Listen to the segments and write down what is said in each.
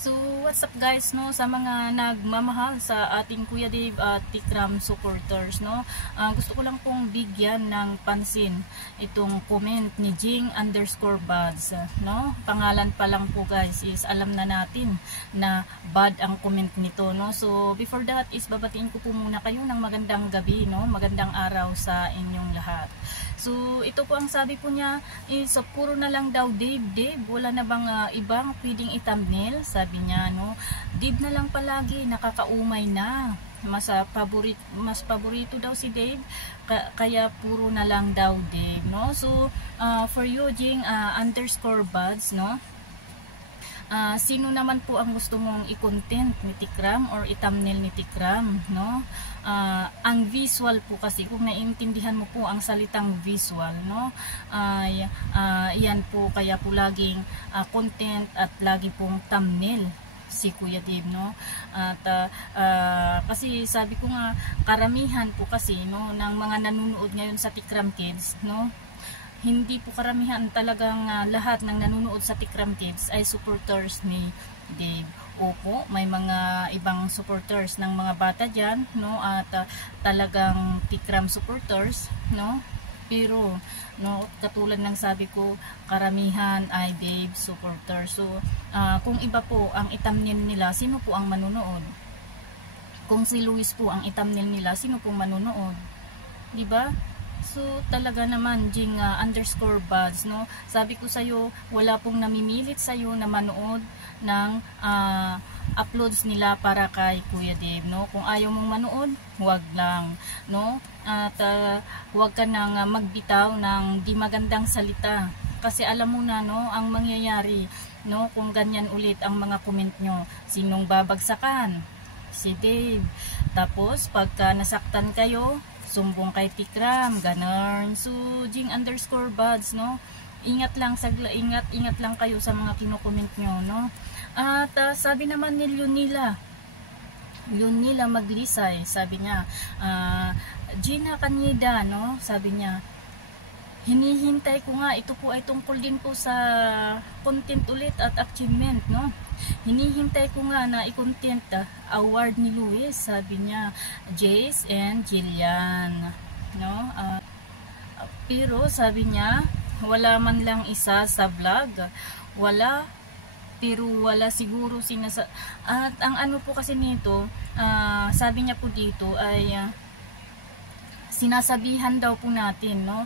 So, what's up guys, no? Sa mga nagmamahal sa ating Kuya Dave at Tikram supporters, no? Gusto ko lang pong bigyan ng pansin itong comment ni Jing_Buds, no? Pangalan pa lang po guys is alam na natin na bad ang comment nito, no? So, before that is babatiin ko po muna kayo ng magandang gabi, no? Magandang araw sa inyong lahat. So, ito po ang sabi po niya is puro na lang daw Dave, wala na bang ibang pwedeng i-thumbnail? Sabi niya, no? Dave na lang palagi, nakakaumay na. Mas paborito daw si Dave, kaya puro na lang daw Dave, no? So, for you, Jing_Buds, no? Sino naman po ang gusto mong i-content ni Tikram or i-thumbnail ni Tikram, no? Ang visual po kasi, kung naiintindihan mo po ang salitang visual, no? Yan po, kaya po laging content at lagi pong thumbnail si Kuya Dave, no? At kasi sabi ko nga, karamihan po kasi, no, ng mga nanonood ngayon sa Tikram Kids, no? Hindi po karamihan talagang lahat ng nanonood sa Tikram Kids ay supporters ni Dave. Opo, may mga ibang supporters ng mga bata dyan, no? At talagang Tikram supporters, no? Pero, no, katulad ng sabi ko, karamihan ay Dave supporters. So, kung iba po ang i-thumbnail nila, sino po ang manonood? Kung si Luis po ang i-thumbnail nila, sino po manonood? Diba? So, talaga naman, Jing_Buds, no? Sabi ko sa'yo, wala pong namimilit sa'yo na manood ng uploads nila para kay Kuya Dave, no? Kung ayaw mong manood, huwag lang, no? At huwag ka nang magbitaw ng di magandang salita. Kasi alam mo na, no, ang mangyayari, no, kung ganyan ulit ang mga comment nyo, sinong babagsakan? Si Dave. Tapos, pagka nasaktan kayo, sumbong kay Tikram, ganun. So, Jing_Buds, no? Ingat lang kayo sa mga kino-comment nyo, no? At sabi naman ni Lunila Maglisay, sabi niya, Gina Kanyeda, no? Sabi niya, hinihintay ko nga, ito po ay tungkol din po sa content ulit at achievement, no? Hinihintay ko nga na i-content award ni Luis, sabi niya, Jace and Jillian, no? Pero sabi niya, wala man lang isa sa vlog, pero wala siguro at ang ano po kasi nito, sabi niya po dito ay sinasabihan daw po natin, no,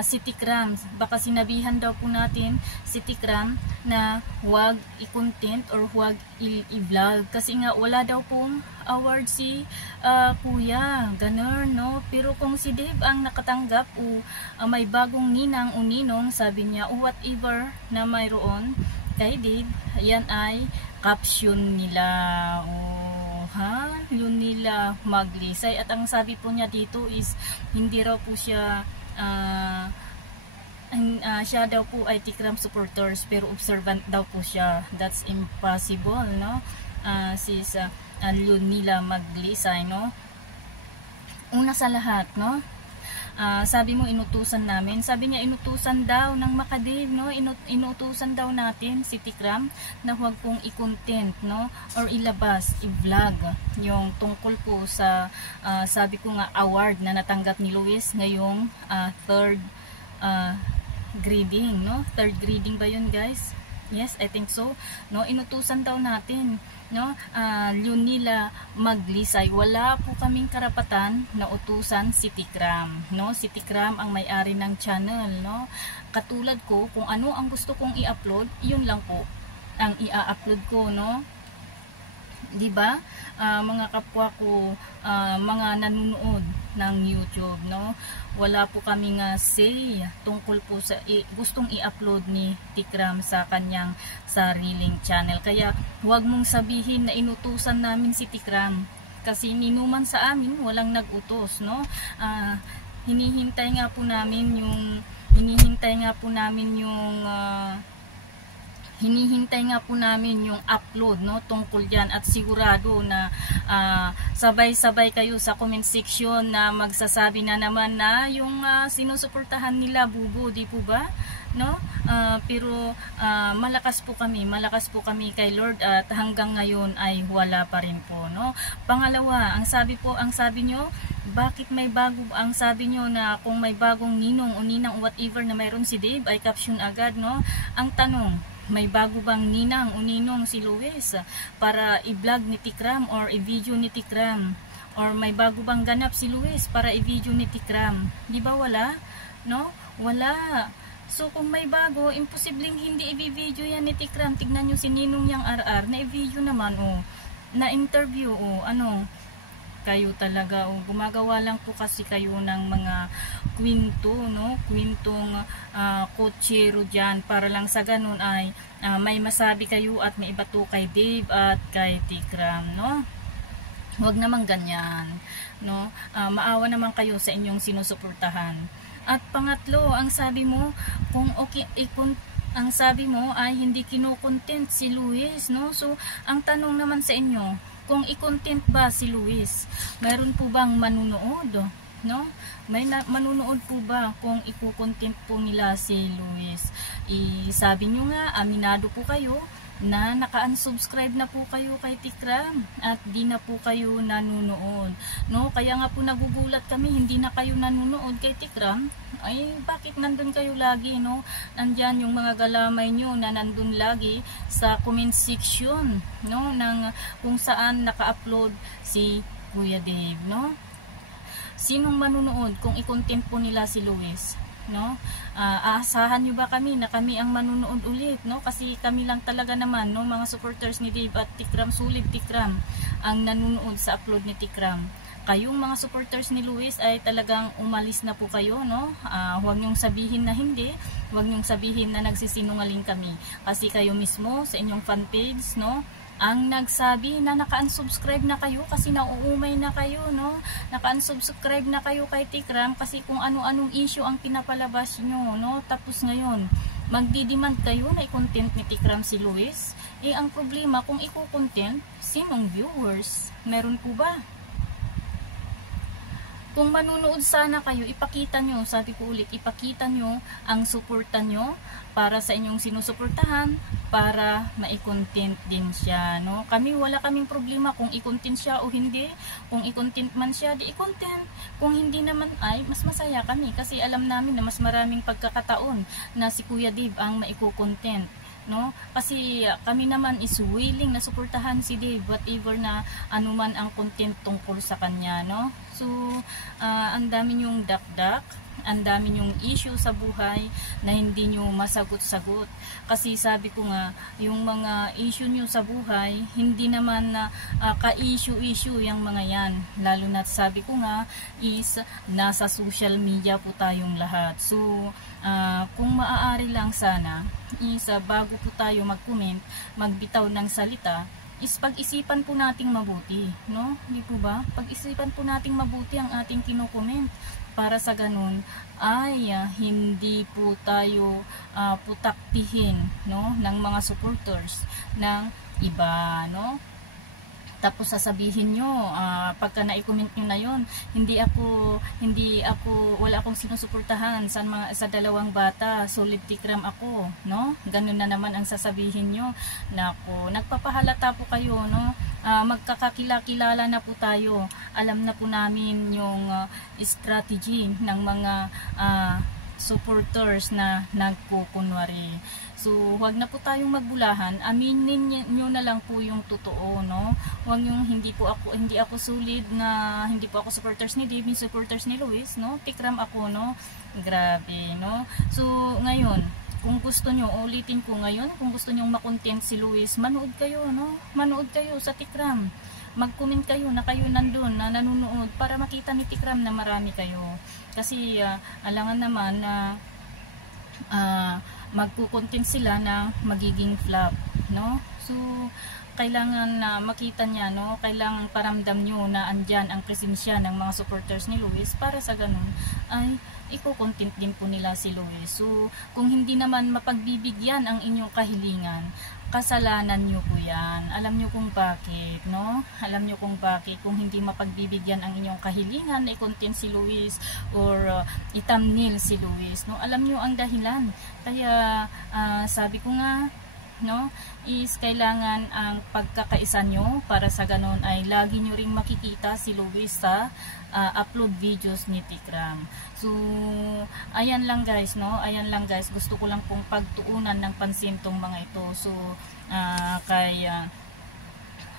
si Tikram, baka sinabihan daw po natin si Tikram na huwag i-content or huwag i-vlog kasi nga wala daw pong award si kuya, ganun, no? Pero kung si Dave ang nakatanggap o may bagong ninang o ninong, sabi niya, o whatever na mayroon kay Dave, yan ay caption nila, Lunila Maglisay. At ang sabi po niya dito is hindi raw po siya siya daw po ay Tikram supporters pero observant daw po siya. That's impossible, no? Sis Lunila Maglisay, no? Una sa lahat, no? Sabi mo inutusan namin, sabi niya inutusan daw ng Makadave, no? Inutusan daw natin si Tikram na huwag pong i-content, no, or ilabas, i-vlog yung tungkol po sa sabi ko nga award na natanggap ni Luis ngayong third grading, no? Third grading ba yun, guys? Yes, I think so, no? Inutusan daw natin, no? Lunila Maglisay, wala po kaming karapatan na utusan si Tikram, no? Si Tikram ang may-ari ng channel, no? Katulad ko, kung ano ang gusto kong i-upload, yun lang po ang i-upload ko, no? Diba? Mga kapwa ko, mga nanonood ng YouTube, no? Wala po kaming say tungkol po sa gustong i-upload ni Tikram sa kanyang sariling channel. Kaya huwag mong sabihin na inutusan namin si Tikram kasi ninuman sa amin walang nag-utos, no? Hinihintay nga po namin yung upload, no, tungkol diyan, at sigurado na sabay-sabay kayo sa comment section na magsasabi na naman na yung sinusuportahan nila bubo, di po ba? no? Pero malakas po kami kay Lord at hanggang ngayon ay wala pa rin po, no? Pangalawa, ang sabi nyo, bakit may bago, ang sabi nyo na kung may bagong ninong o ninang whatever na mayroon si Dave ay caption agad, no? Ang tanong, may bago bang ninang o ninong si Luis para i-vlog ni Tikram or i-video ni Tikram? Or may bago bang ganap si Luis para i-video ni Tikram? Di ba wala? No? Wala. So kung may bago, imposibleng hindi i-video yan ni Tikram. Tignan nyo si Ninong yang RR na i-video naman, na interview, ano, kayo talaga, gumagawa lang po kasi kayo ng mga kwento, no? Kwentong kotsero dyan para lang sa ganun ay may masabi kayo at may iba to kay Dave at kay Tikram, no? Huwag naman ganyan, no? Maawa naman kayo sa inyong sinusuportahan. At pangatlo, ang sabi mo, ang sabi mo ay hindi kino-content si Luis, no? So, ang tanong naman sa inyo, kung i-content ba si Luis, mayroon po bang manunood, no? May manunood po ba kung i-content po nila si Luis? Sabi nyo nga, aminado po kayo na naka-unsubscribe na po kayo kay Tikram at di na po kayo nanunood, no? Kaya nga po nagugulat kami, hindi na kayo nanunood kay Tikram. Ay, bakit nandun kayo lagi, no? Nandyan yung mga galamay nyo na nandun lagi sa comment section, no? Ng kung saan naka-upload si Kuya Dave, no? Sinong manunood kung i-content po nila si Luis, no? Aasahan nyo ba kami na kami ang manunood ulit, no? Kasi kami lang talaga naman, no, mga supporters ni Dave at Tikram, Sulit Tikram, ang nanunood sa upload ni Tikram. Kayong mga supporters ni Luis ay talagang umalis na po kayo, no? Huwag nyong sabihin na hindi, huwag nyong sabihin na nagsisinungaling kami. Kasi kayo mismo sa inyong fanpage, no, ang nagsabi na naka-unsubscribe na kayo kasi nauumay na kayo, no? Naka-unsubscribe na kayo kay Tikram kasi kung ano-anong issue ang pinapalabas nyo, no? Tapos ngayon, magdidemand kayo na i-content ni Tikram si Luis. Ang problema, kung i-content, sinong viewers? Meron po ba? Kung manunood sana kayo, ipakita nyo, sabi ko ulit, ipakita nyo ang suporta nyo para sa inyong sinusuportahan para ma-content din siya, no? Wala kaming problema kung i-content siya o hindi. Kung i-content man siya, di i-content. Kung hindi naman ay, mas masaya kami kasi alam namin na mas maraming pagkakataon na si Kuya Dave ang ma-content, no? Kasi kami naman is willing na suportahan si Dave whatever na anuman ang content tungkol sa kanya, no? So ang dami nyong dakdak, ang dami nyong issue sa buhay na hindi nyo masagot-sagot. Kasi sabi ko nga, yung mga issue nyo sa buhay, hindi naman na ka-issue-issue yung mga yan. Lalo na sabi ko nga, is nasa social media po tayong lahat. So, kung maaari lang sana, is bago po tayo mag-comment, magbitaw ng salita, is pag-isipan po nating mabuti, no? Hindi po ba? Pag-isipan po nating mabuti ang ating kino-comment para sa ganun ay hindi po tayo putaktihin, no, ng mga supporters ng iba, no? Tapos sasabihin nyo, pagka na-comment nyo na yon, wala akong sinusuportahan sa dalawang bata, Solid Tikram ako, no? Ganun na naman ang sasabihin nyo. Nako, nagpapahalata po kayo, no? Magkakakilala na po tayo. Alam na po namin yung strategy ng mga supporters na nagkukunwari. So, huwag na po tayong magbulahan. Aminin nyo na lang po yung totoo, no? Huwag yung hindi ako solid na hindi po ako supporters ni Dave, supporters ni Luis, no? Tikram ako, no? Grabe, no? So, ngayon, kung gusto nyo, ulitin ko ngayon, kung gusto nyo makontent si Luis, manood kayo, no? Manood kayo sa Tikram. Mag-comment kayo na kayo nandun, na nanonood, para makita ni Tikram na marami kayo. Kasi, alangan naman na magkukontent sila na magiging flop, no? So, kailangan na makita niya, no, kailangan paramdam nyo na andyan ang presensya ng mga supporters ni Luis para sa ganun ay iko-content din po nila si Luis. So kung hindi naman mapagbibigyan ang inyong kahilingan, kasalanan nyo po yan. Alam nyo kung bakit, no? Alam nyo kung bakit. Kung hindi mapagbibigyan ang inyong kahilingan na i-content si Luis or i-thumbnail si Luis, no? Alam nyo ang dahilan. Kaya sabi ko nga, no, is kailangan ang pagkakaisa nyo para sa ganon ay lagi nyo ring makikita si Luis sa upload videos ni Tikram. So ayan lang guys, no, ayan lang guys, gusto ko lang pong pagtuunan ng pansin tong mga ito. So kay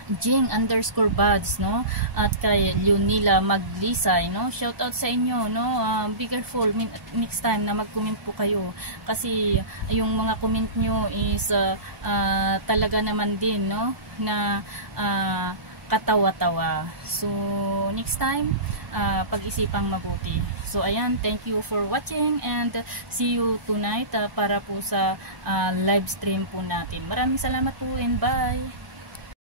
Jing_Buds, no, at kay Leonila Maglisay, no, shout out sa inyo, no. Be careful next time na mag-comment po kayo kasi yung mga comment nyo is talaga naman din, no, na katawa-tawa. So next time pag-isipang mabuti. So ayan, thank you for watching and see you tonight para po sa live stream po natin. Maraming salamat po and bye.